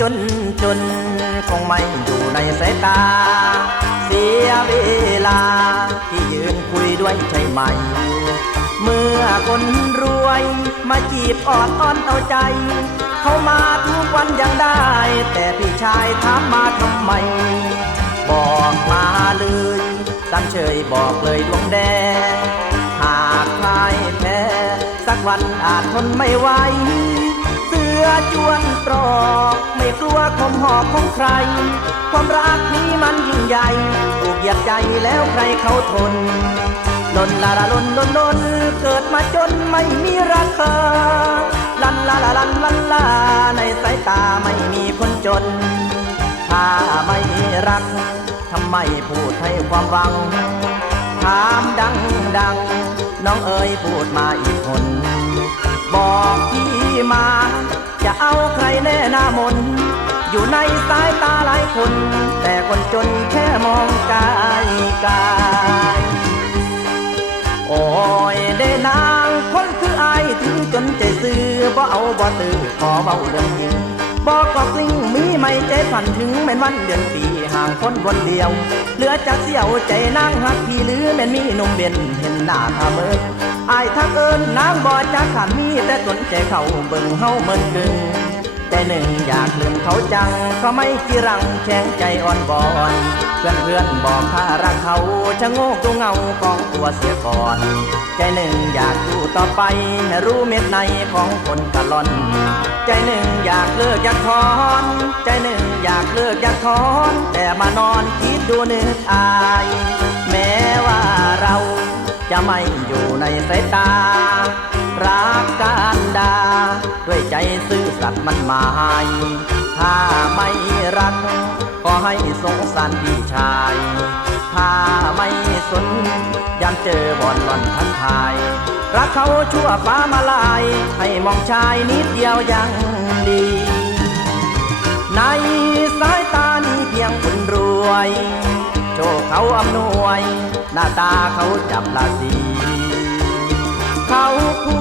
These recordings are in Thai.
จนจนคงไม่อยู่ในสายตา เสียเวลาที่ยืนคุยด้วยใช่ไหม เมื่อคนรวยมาจีบออดอ้อนเอาใจ เขามาทุกวันยังได้ แต่พี่ชายถามมาทำไม บอกมาเลยตามเฉยบอกเลยดวงแดง หากใครแพ้สักวันอาจทนไม่ไหว อจวนตรอกไม่กลัวคมหอกของใคร ความรักนี้มันยิ่งใหญ่ถูกเหยียดใจแล้วใครเขาทนลนลาลาลนลนลนเกิดมาจนไม่มีราคาลันลาลาลันลันลาในสายตาไม่มีคนจน ถ้าไม่รักทำไมพูดให้ความหวัง ถามดังดัง น้องเอ๋ยพูดมาอีกคน บอกพี่มา เอาใครแน่หน้ามน อยู่ในสายตาหลายคน แต่คนจนแค่มองกายกายโอ้ยได้นางคนคืออายถึงจนใจซื้อบ่เอาบ่ตื้อขอเบาเรื่องจริงบอกก็กลิ้งมีไม่ใจฝันถึงแม่นวันเดือนปี ห่างคนคนเดียว เหลือจากเสียวใจนางหักพี่หรือแม่นมีนมเบนเห็นหน้าทาเมินอายทักเอิญนางบ่จักขันมีแต่สนใจเขาเบิ่งเฮาเมินกึง ใจหนึ่งอยากลืมเขาจังเขาไม่จีรังแข็งใจอ่อนบอนเพื่อนเพื่อนบอกถ้ารักเขาจะโง่ตัวเงาของตัวเสียก่อน ใจหนึ่งอยากอยู่ต่อไปให้รู้เม็ดในของคนกะล่อน ใจหนึ่งอยากเลิกอยากถอน ใจหนึ่งอยากเลิกอยากถอน แต่มานอนคิดดูนึกอาย แม้ว่าเราจะไม่อยู่ในสายตา รักการดา ด้วยใจซื่อ สัตย์มันหมาย ถ้าไม่รักก็ให้สงสารพี่ชาย ถ้าไม่สนยามเจอบอลหล่อนทักทาย รักเขาชั่วฟ้ามาลาย ให้มองชายนิดเดียวยังดี ในสายตานี้เพียงคนรวย โชคเขาอำนวย หน้าตาเขาจับลาสีเขาพู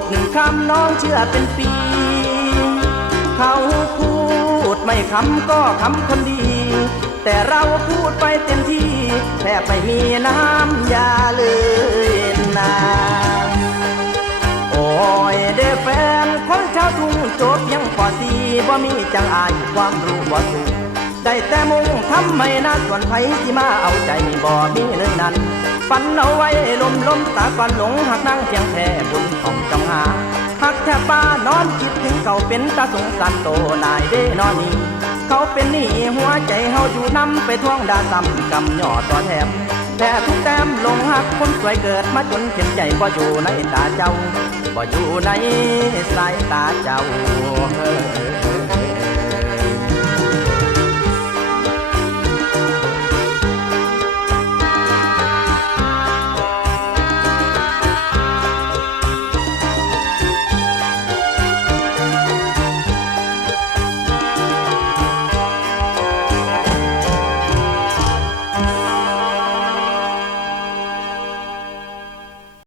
ดหนึ่งคำน้องเชื่อเป็นปี เขาพูดไม่คำก็คำคนดี แต่เราพูดไปเต็มที่แทบไม่มีน้ำยาเลยนะโอ้ยเด้แฟนคนชาวทุ่งจบยังพอสีบ่ามีจังอายความรู้บ่สูงได้แต่มุ่งทำไม่น่าส่วนไผที่มาเอาใจบ่มีเลยนั้น ฝันเอาไว้ลมลมตาก่อนหลงหักนั่งเพียงแค่บุญของ ป้านอนคิดถึงเขาเป็นตาสงสารโตนายเด้นอนนี่เขาเป็นหนี่หัวใจเฮาอยู่นำไปท่วงดาซ้ำกำยอดต่อแถมแต่ทุกแต้มลงหักคนสวยเกิดมาจนเข็มใจบ่อยู่ในตาเจ้าบ่อยู่ในสายตาเจ้า